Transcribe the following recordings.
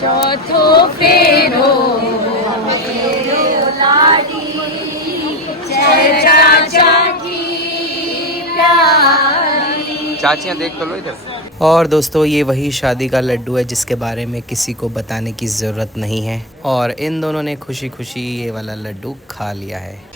चौथो फेरो लाडी जय चाचा की प्यारी। चाचियाँ देख तो लो इधर। और दोस्तों ये वही शादी का लड्डू है जिसके बारे में किसी को बताने की ज़रूरत नहीं है, और इन दोनों ने खुशी खुशी ये वाला लड्डू खा लिया है।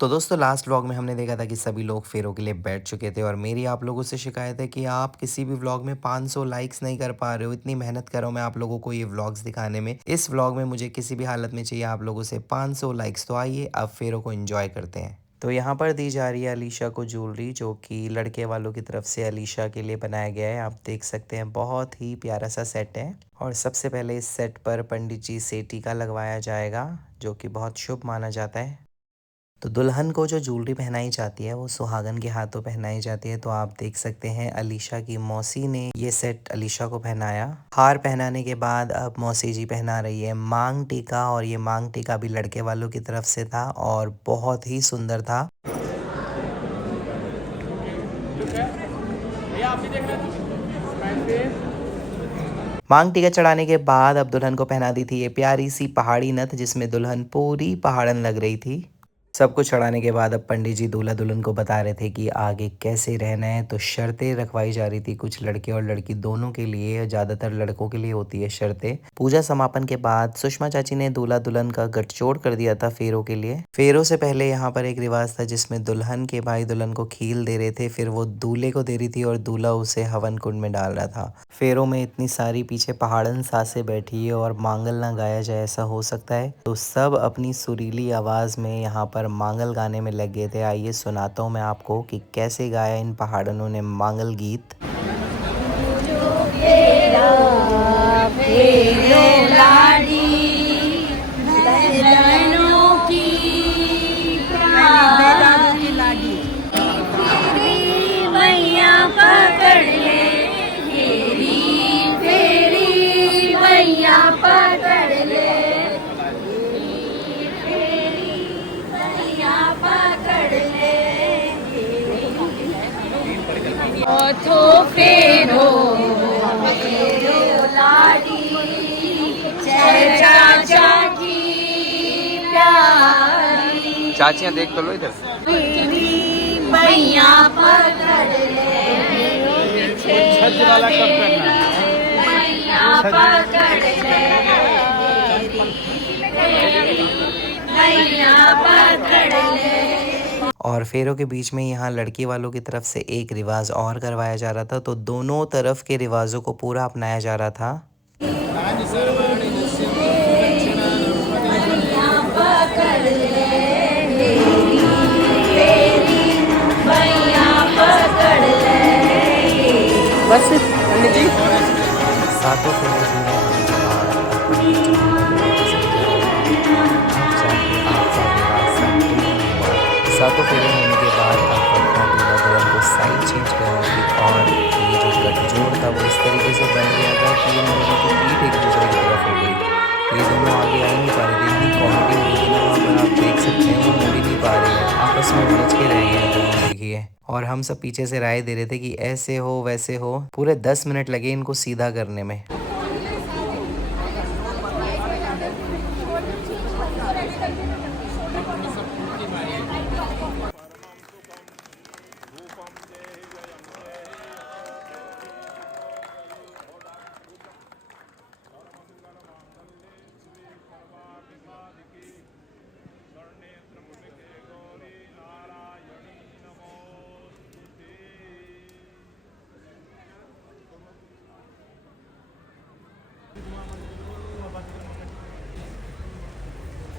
तो दोस्तों लास्ट व्लॉग में हमने देखा था कि सभी लोग फेरों के लिए बैठ चुके थे, और मेरी आप लोगों से शिकायत है कि आप किसी भी व्लॉग में 500 लाइक्स नहीं कर पा रहे हो। इतनी मेहनत कर रहा हूँ मैं आप लोगों को ये व्लॉग्स दिखाने में। इस व्लॉग में मुझे किसी भी हालत में चाहिए आप लोगों से 500 लाइक्स। तो आइए अब फेरों को एंजॉय करते हैं। तो यहाँ पर दी जा रही है अलीशा को ज्वेलरी, जो कि लड़के वालों की तरफ से अलीशा के लिए बनाया गया है। आप देख सकते हैं बहुत ही प्यारा सा सेट है। और सबसे पहले इस सेट पर पंडित जी से टीका लगवाया जाएगा, जो कि बहुत शुभ माना जाता है। तो दुल्हन को जो ज्वेलरी पहनाई जाती है वो सुहागन के हाथों पहनाई जाती है। तो आप देख सकते हैं अलीशा की मौसी ने ये सेट अलीशा को पहनाया। हार पहनाने के बाद अब मौसी जी पहना रही है मांग टीका, और ये मांग टीका भी लड़के वालों की तरफ से था और बहुत ही सुंदर था। मांग टीका चढ़ाने के बाद अब दुल्हन को पहना दी थी ये प्यारी सी पहाड़ी नथ, जिसमें दुल्हन पूरी पहाड़न लग रही थी। सब कुछ चढ़ाने के बाद अब पंडित जी दूल्हा दुल्हन को बता रहे थे कि आगे कैसे रहना है। तो शर्तें रखवाई जा रही थी, कुछ लड़के और लड़की दोनों के लिए, ज़्यादातर लड़कों के लिए होती है शर्तें। पूजा समापन के बाद सुषमा चाची ने दूल्हा दुल्हन का गठजोड़ कर दिया था फेरों के लिए। फेरों से पहले यहाँ पर एक रिवाज था जिसमें दुल्हन के भाई दुल्हन को खील दे रहे थे, फिर वो दूल्हे को दे रही थी और दूल्हा उसे हवन कुंड में डाल रहा था। फेरों में इतनी सारी पीछे पहाड़न सासे बैठी है और मांगल ना गाया जाए ऐसा हो सकता है। तो सब अपनी सुरीली आवाज में यहाँ पर मांगल गाने में लग गए थे। आइए सुनाता हूँ मैं आपको कि कैसे गाया इन पहाड़नों ने मांगल गीत। फेरो लाडी बहनों की प्यारी। मैया पकड़ ले फेरी फेरी, मैया पकड़ ले फेरी, मैया पकड़ ले। चौथो फेरो लाडी जय चाचा की प्यारी। चाचियाँ देख तो लो इधर। मैया पकड़ ले मैया पकड़ ले मैया पकड़ ले। और फेरों के बीच में यहाँ लड़की वालों की तरफ से एक रिवाज और करवाया जा रहा था। तो दोनों तरफ के रिवाजों को पूरा अपनाया जा रहा था। बस पंडित जी सातों फेरे पूरे होने के बाद अब पंडित जी दूल्हा दुल्हन के साथ जाएंगे। अब जाके आपका विवाह संपूर्ण हुआ। सातों फेरे होने के बाद अब अपना दूल्हा दुल्हन को साइड चेंज कराएगी, और ये जो गठजोड़ था वो इस तरीके से बन गया था कि इन दोनों की पीठ एक दूसरे की तरफ हो गई। ये दोनों आगे आ ही नहीं पा रहे थे, इतनी कॉमेडी हो रही थी ना वहाँ पर। आप देख सकते हैं वो मुड़ ही नहीं पा रहे हैं, आपस में उलझ के रह गए हैं दोनों, देखिए। और हम सब पीछे से राय दे रहे थे कि ऐसे हो वैसे हो। पूरे 10 मिनट लगे इनको सीधा करने में।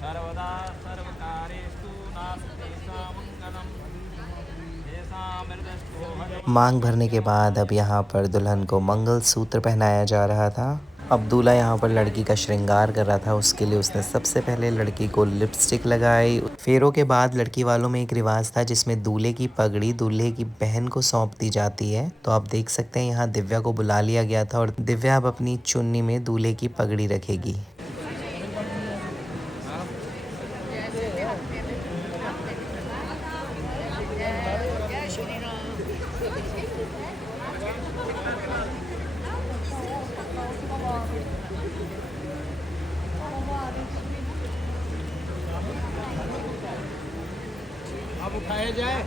सर्वदा सर्वकारेषु नास्ति सामङ्गलम् येषामृतस्थो मांग भरने के बाद अब यहाँ पर दुल्हन को मंगलसूत्र पहनाया जा रहा था। अब दूल्हा यहाँ पर लड़की का श्रृंगार कर रहा था। उसके लिए उसने सबसे पहले लड़की को लिपस्टिक लगाई। फेरों के बाद लड़की वालों में एक रिवाज था जिसमें दूल्हे की पगड़ी दूल्हे की बहन को सौंप दी जाती है। तो आप देख सकते हैं यहाँ दिव्या को बुला लिया गया था और दिव्या अब अपनी चुन्नी में दूल्हे की पगड़ी रखेगी। अब उठाया जाए।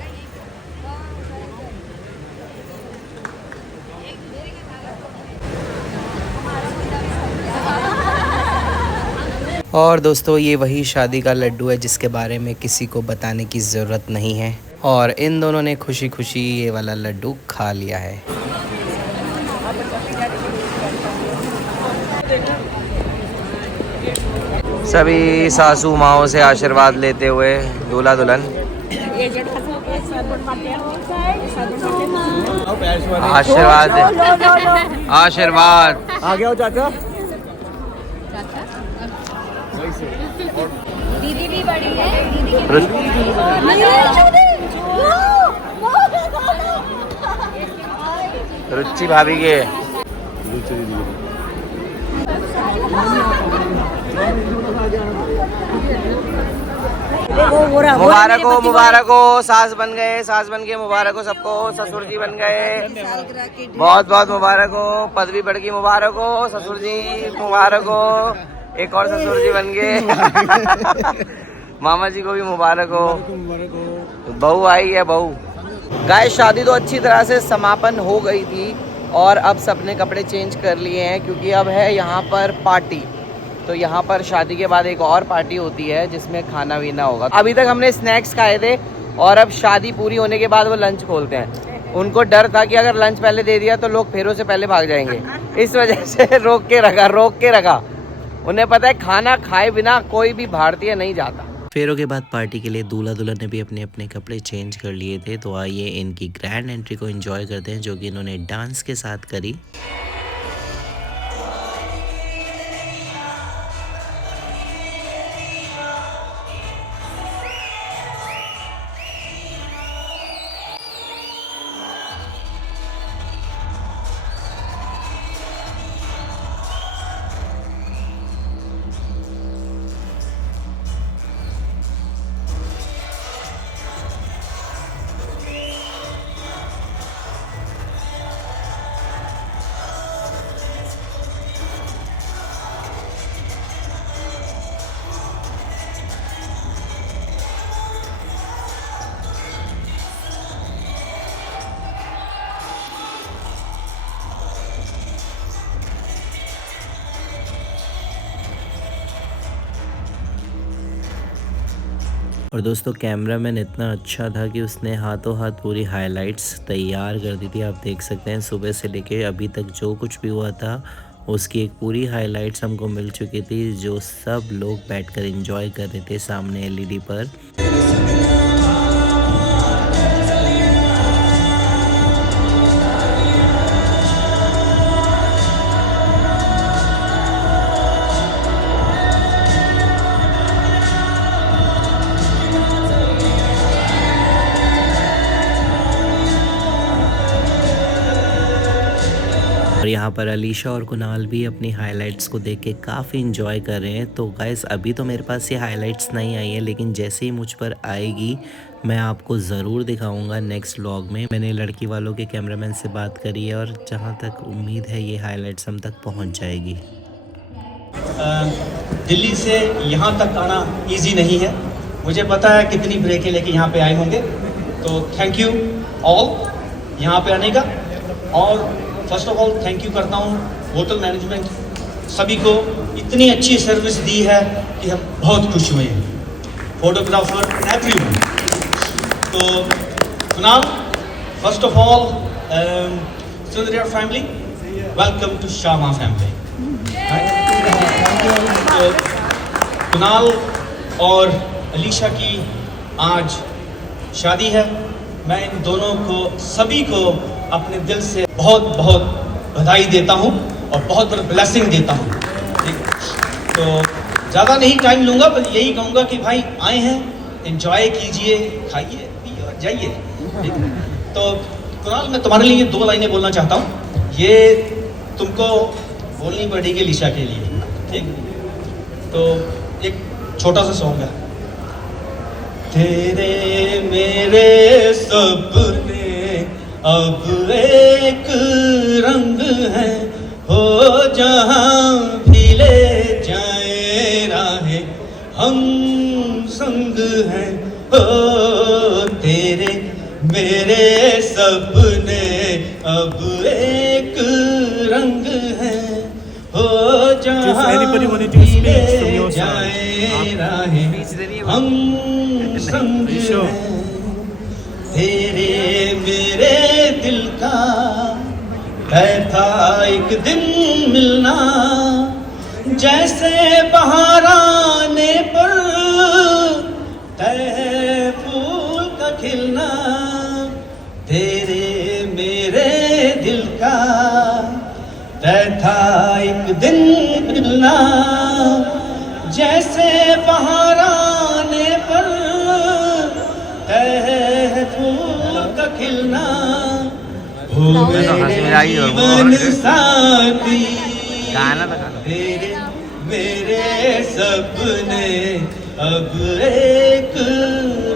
और दोस्तों ये वही शादी का लड्डू है जिसके बारे में किसी को बताने की ज़रूरत नहीं है। और इन दोनों ने खुशी खुशी ये वाला लड्डू खा लिया है। सभी सासू माओं से आशीर्वाद लेते हुए दूल्हा दुल्हन आशीर्वाद आशीर्वाद। आगे आओ चाचा। दीदी भी बड़ी है, दीदी की रुचि भाभी के मुबारक हो सास बन गए, सास बन के मुबारक हो सबको। ससुर जी बन गए, बहुत बहुत मुबारक हो। पदवी बढ़ गई, मुबारक हो। ससुर जी मुबारक हो, एक और ससुर जी बन गए। मामा जी को भी मुबारक हो। बहू आई है, बहू। गाइस शादी तो अच्छी तरह से समापन हो गई थी और अब सबने कपड़े चेंज कर लिए हैं क्योंकि अब है यहाँ पर पार्टी। तो यहाँ पर शादी के बाद एक और पार्टी होती है जिसमें खाना वीना होगा। अभी तक हमने स्नैक्स खाए थे और अब शादी पूरी होने के बाद वो लंच खोलते हैं। उनको डर था कि अगर लंच पहले दे दिया तो लोग फेरों से पहले भाग जाएंगे, इस वजह से रोक के रखा। उन्हें पता है खाना खाए बिना कोई भी भारतीय नहीं जाता। फेरों के बाद पार्टी के लिए दूल्हा दुल्हन ने भी अपने अपने कपड़े चेंज कर लिए थे। तो आइए इनकी ग्रैंड एंट्री को एंजॉय करते हैं जो कि इन्होंने डांस के साथ करी। और दोस्तों कैमरामैन इतना अच्छा था कि उसने हाथों हाथ पूरी हाइलाइट्स तैयार कर दी थी। आप देख सकते हैं सुबह से लेके अभी तक जो कुछ भी हुआ था उसकी एक पूरी हाइलाइट्स हमको मिल चुकी थी, जो सब लोग बैठकर एंजॉय कर रहे थे सामने एलईडी पर। और यहाँ पर अलीशा और कुणाल भी अपनी हाइलाइट्स को देख के काफ़ी इंजॉय कर रहे हैं। तो गाइस अभी तो मेरे पास ये हाइलाइट्स नहीं आई है, लेकिन जैसे ही मुझ पर आएगी मैं आपको ज़रूर दिखाऊंगा नेक्स्ट व्लॉग में। मैंने लड़की वालों के कैमरामैन से बात करी है और जहाँ तक उम्मीद है ये हाइलाइट्स हम तक पहुँच जाएगी। दिल्ली से यहाँ तक आना इजी नहीं है, मुझे पता है कितनी ब्रेकें लेके यहाँ पे आए होंगे। तो थैंक यू ऑल यहाँ पे आने का। और first of all thank you करता हूँ होटल मैनेजमेंट, सभी को इतनी अच्छी सर्विस दी है कि हम बहुत खुश हुए हैं, फोटोग्राफर एवरीवन। तो Kunal, first of all Sundariya family, welcome to Shama family. तो कुणाल और अलीशा की आज शादी है। मैं इन दोनों को सभी को अपने दिल से बहुत बहुत बधाई देता हूँ और बहुत बड़ा ब्लेसिंग देता हूँ। तो ज़्यादा नहीं टाइम लूँगा, बस यही कहूँगा कि भाई आए हैं, एंजॉय कीजिए, खाइए पिए और जाइए। ठीक है? तो कुणाल, मैं तुम्हारे लिए 2 लाइनें बोलना चाहता हूँ। ये तुमको बोलनी पड़ेगी अलीशा के लिए। ठीक? तो एक छोटा सा सॉन्ग है। तेरे मेरे सपने अब एक रंग है, हो जहाँ भी ले जाए राहें हम संग हैं। हो तेरे मेरे सपने अब एक रंग है, हो जहाँ भी ले जाए राहें हम संग हैं। तेरे मेरे दिल का तय था एक दिन मिलना, जैसे बहार आने पर तय फूल का खिलना। तेरे मेरे दिल का तय था एक दिन मिलना, जैसे बहार आने पर तय फूल का खिलना। हो मेरे जीवन साथी, तेरे मेरे सपने अब एक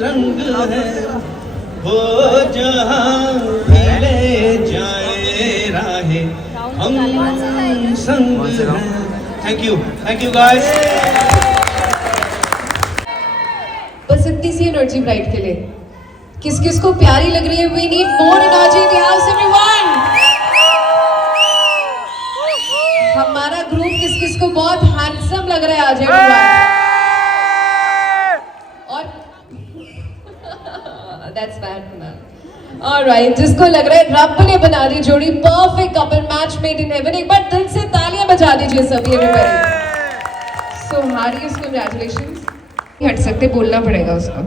रंग है, हो जहाँ भी ले जाए राहें हम संग हैं। Thank you guys. बस इतनी सी एनर्जी ब्राइड के लिए। किस किस को प्यारी लग रही है? We need more energy in the house everyone. हमारा ग्रुप किस किस को बहुत हैंडसम लग रहा है आज एवरीवन। और दैट्स बैड। ऑलराइट, जिसको लग रहा है रब ने बना दी जोड़ी, perfect couple, match made in heaven, एक बार दिल से तालियां बजा दीजिए सभी एवरीबॉडी। सो हारियस, कांग्रेचुलेशंस। हट सकते, बोलना पड़ेगा उसको।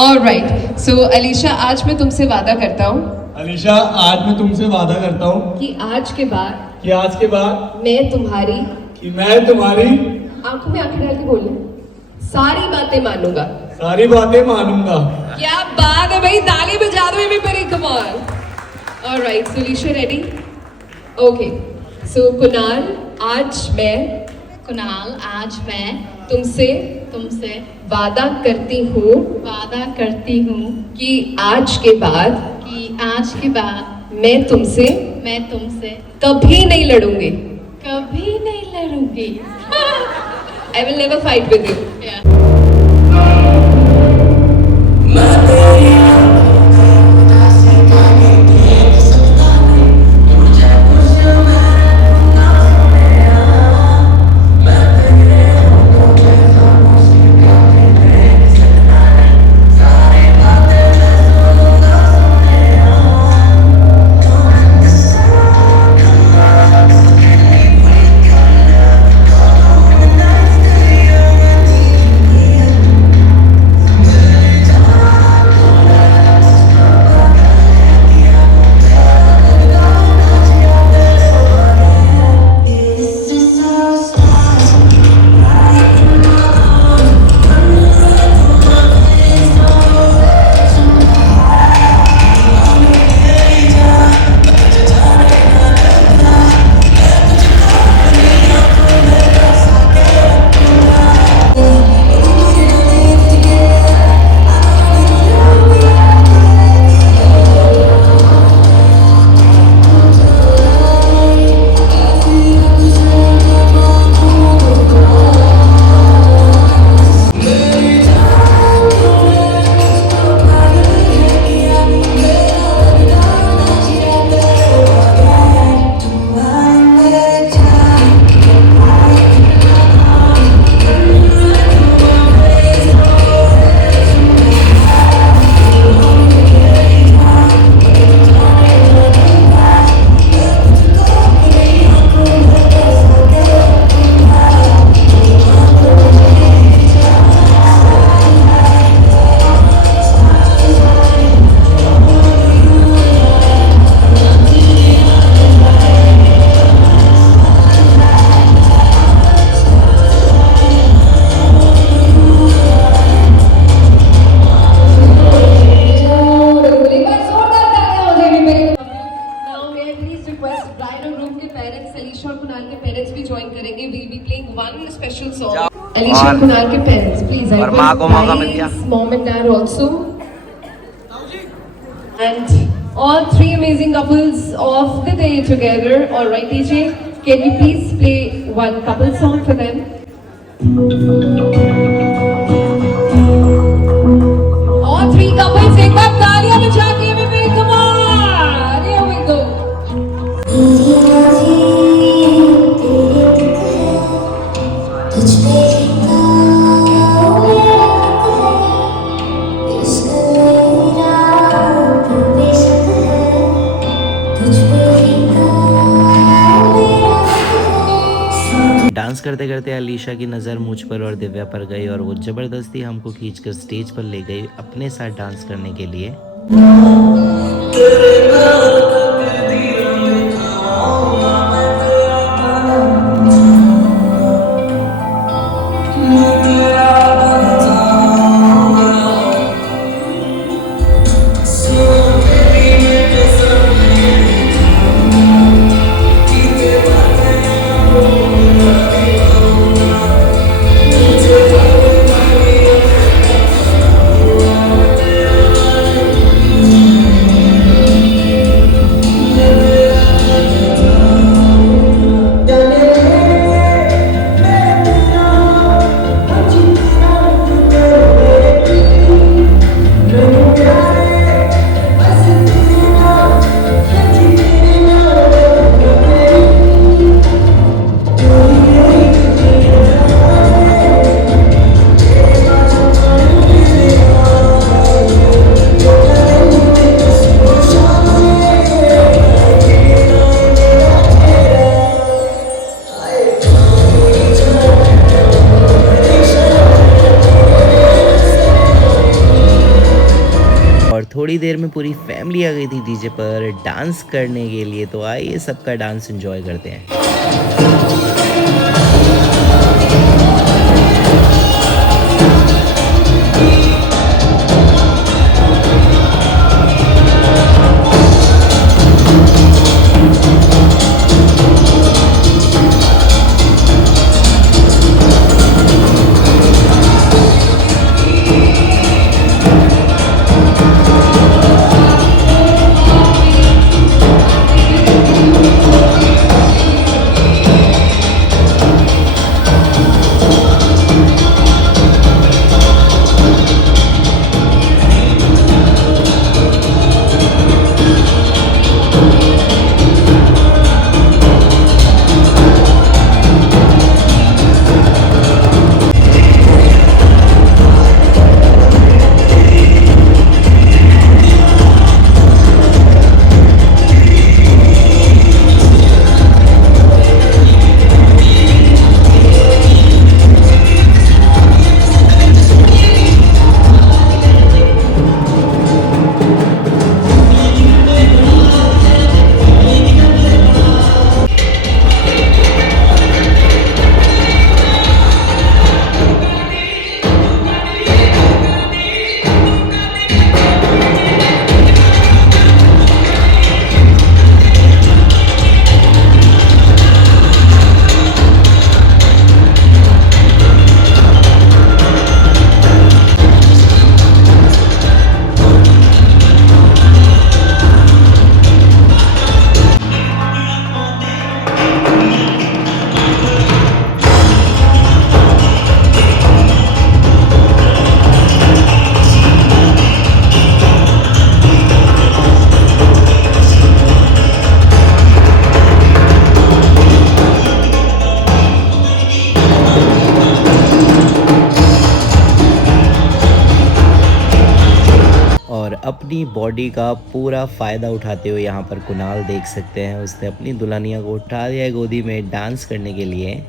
ऑलराइट, सो अलीशा, आज मैं तुमसे वादा करता हूँ अलीशा, आज मैं तुमसे वादा करता हूँ कि आज के बाद मैं तुम्हारी आंखों में आंखें डाल के बोलना, सारी बातें मानूंगा। क्या बात है भाई, ताली बजा दो everybody, come on. Alright, so Alisha ready? Okay, so Kunal, आज मैं तुमसे वादा करती हूँ कि आज के बाद मैं तुमसे कभी नहीं लड़ूंगी। I will never fight with you. चारों रूम के पेरेंट्स, अलीशा और कुणाल के पेरेंट्स भी ज्वाइन करेंगे. We'll be playing one special song. Alisha और कुणाल के पेरेंट्स, please. और माँ को मौका मिल गया. Mom and dad also. And all three amazing couples of the day together. All right, DJ, can you please play one couple song for them? All three couples, एक बार तालियां बजा के baby, come on, here we go. Dance करते करते अलीशा की नज़र मुझ पर और दिव्या पर गई और वो ज़बरदस्ती हमको खींचकर स्टेज पर ले गई अपने साथ डांस करने के लिए. थोड़ी देर में पूरी फैमिली आ गई थी डीजे पर डांस करने के लिए. तो आइए सबका डांस एंजॉय करते हैं. अपनी बॉडी का पूरा फ़ायदा उठाते हुए यहाँ पर कुणाल देख सकते हैं, उसने अपनी दुल्हनिया को उठा दिया गोदी में डांस करने के लिए।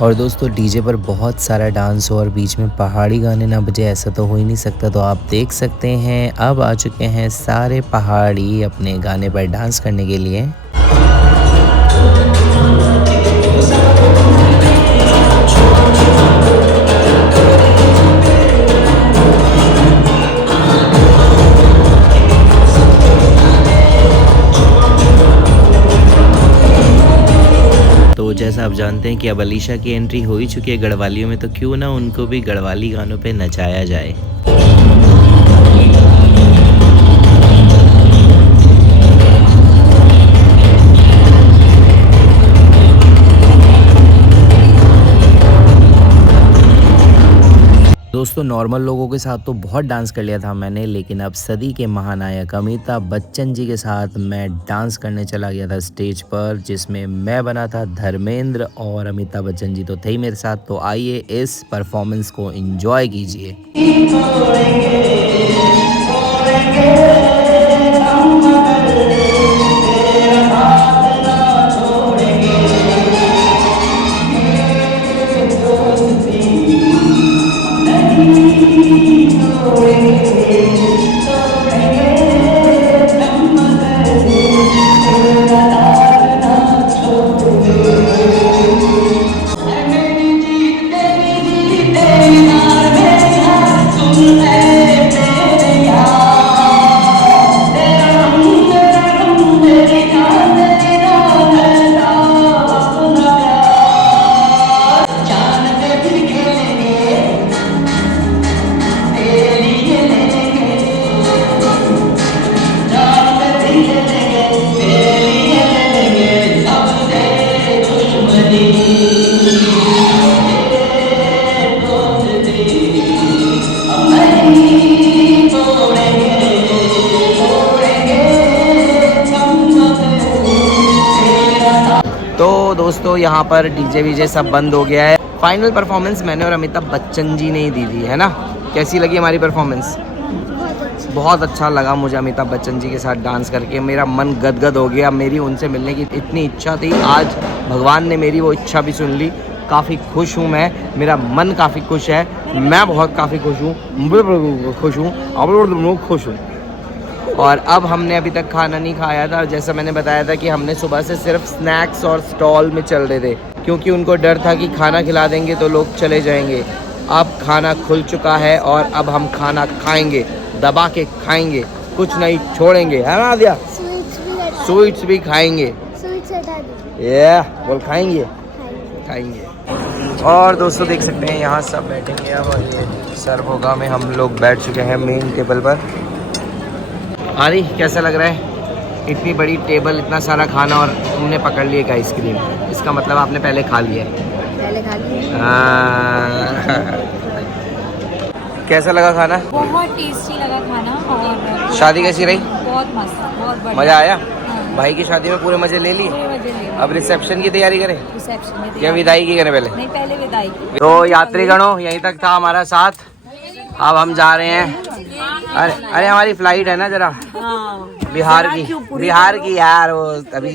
और दोस्तों डीजे पर बहुत सारा डांस हो और बीच में पहाड़ी गाने ना बजे, ऐसा तो हो ही नहीं सकता। तो आप देख सकते हैं अब आ चुके हैं सारे पहाड़ी अपने गाने पर डांस करने के लिए। तो जैसा आप जानते हैं कि अब अलीशा की एंट्री हो ही चुकी है गढ़वालियों में, तो क्यों ना उनको भी गढ़वाली गानों पे नचाया जाए। दोस्तों नॉर्मल लोगों के साथ तो बहुत डांस कर लिया था मैंने, लेकिन अब सदी के महानायक अमिताभ बच्चन जी के साथ मैं डांस करने चला गया था स्टेज पर, जिसमें मैं बना था धर्मेंद्र और अमिताभ बच्चन जी तो थे ही मेरे साथ। तो आइए इस परफॉर्मेंस को एंजॉय कीजिए। तो दोस्तों यहाँ पर डीजे वीजे सब बंद हो गया है। फाइनल परफॉर्मेंस मैंने और अमिताभ बच्चन जी ने ही दी थी, है ना? कैसी लगी हमारी परफॉर्मेंस? बहुत अच्छा लगा मुझे अमिताभ बच्चन जी के साथ डांस करके, मेरा मन गदगद हो गया। मेरी उनसे मिलने की इतनी इच्छा थी, आज भगवान ने मेरी वो इच्छा भी सुन ली। काफ़ी खुश हूँ मैं, मेरा मन काफ़ी खुश है, मैं बहुत काफ़ी खुश हूँ, खुश हूँ। और अब हमने अभी तक खाना नहीं खाया था, और जैसा मैंने बताया था कि हमने सुबह से सिर्फ स्नैक्स और स्टॉल में चल रहे थे, क्योंकि उनको डर था कि खाना खिला देंगे तो लोग चले जाएंगे। अब खाना खुल चुका है और अब हम खाना खाएंगे, दबा के खाएंगे, कुछ नहीं छोड़ेंगे, है ना आदिया? स्वीट्स भी खाएंगे, बोल खाएंगे। और दोस्तों देख सकते हैं यहाँ सब बैठेंगे अब, और ये सर्व होगा में हम लोग बैठ चुके हैं मेन टेबल पर। अरे कैसा लग रहा है? इतनी बड़ी टेबल, इतना सारा खाना, और तुमने पकड़ लिया एक आइसक्रीम, इसका मतलब आपने पहले खा लिया है। कैसा लगा खाना? बहुत टेस्टी लगा खाना। और शादी कैसी रही? बहुत मस्त, बहुत बढ़िया। मज़ा आया? भाई की शादी में पूरे मज़े ले लिए। अब रिसेप्शन की तैयारी करें या विदाई की करें? पहले नहीं, पहले विदाई। तो यात्रीगणों यहीं तक था हमारा साथ, अब हम जा रहे हैं। अरे हमारी फ्लाइट है ना जरा, बिहार की यार, वो अभी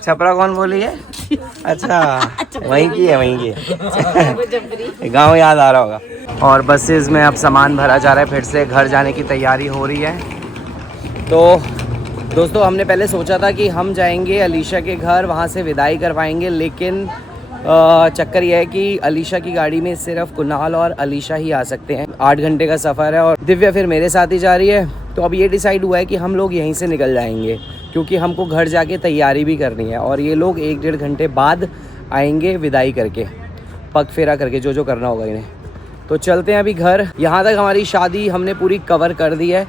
छपरा कौन बोली है? अच्छा वहीं की है, गांव याद आ रहा होगा। और बसेस में अब सामान भरा जा रहा है, फिर से घर जाने की तैयारी हो रही है। तो दोस्तों हमने पहले सोचा था कि हम जाएंगे अलीशा के घर, वहाँ से विदाई करवाएंगे, लेकिन चक्कर यह है कि अलीशा की गाड़ी में सिर्फ कुणाल और अलीशा ही आ सकते हैं। 8 घंटे का सफ़र है और दिव्या फिर मेरे साथ ही जा रही है। तो अब ये डिसाइड हुआ है कि हम लोग यहीं से निकल जाएंगे, क्योंकि हमको घर जाके तैयारी भी करनी है, और ये लोग 1-1.5 घंटे बाद आएंगे विदाई करके, पग फेरा करके, जो करना होगा इन्हें। तो चलते हैं अभी घर। यहाँ तक हमारी शादी हमने पूरी कवर कर दी है,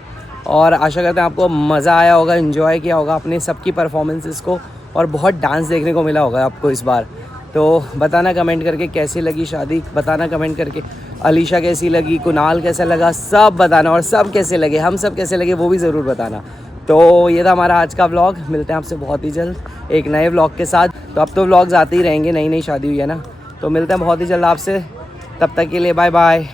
और आशा करते हैं आपको मज़ा आया होगा, एंजॉय किया होगा अपने सबकी परफॉर्मेंसेस को, और बहुत डांस देखने को मिला होगा आपको इस बार। तो बताना कमेंट करके कैसी लगी शादी, बताना कमेंट करके अलीशा कैसी लगी, कुणाल कैसा लगा, सब बताना, और सब कैसे लगे, हम सब कैसे लगे वो भी ज़रूर बताना। तो ये था हमारा आज का व्लॉग, मिलते हैं आपसे बहुत ही जल्द एक नए व्लॉग के साथ। तो अब तो व्लॉग्स आते ही रहेंगे, नई नई शादी हुई है ना, तो मिलते हैं बहुत ही जल्द आपसे, तब तक के लिए बाय बाय।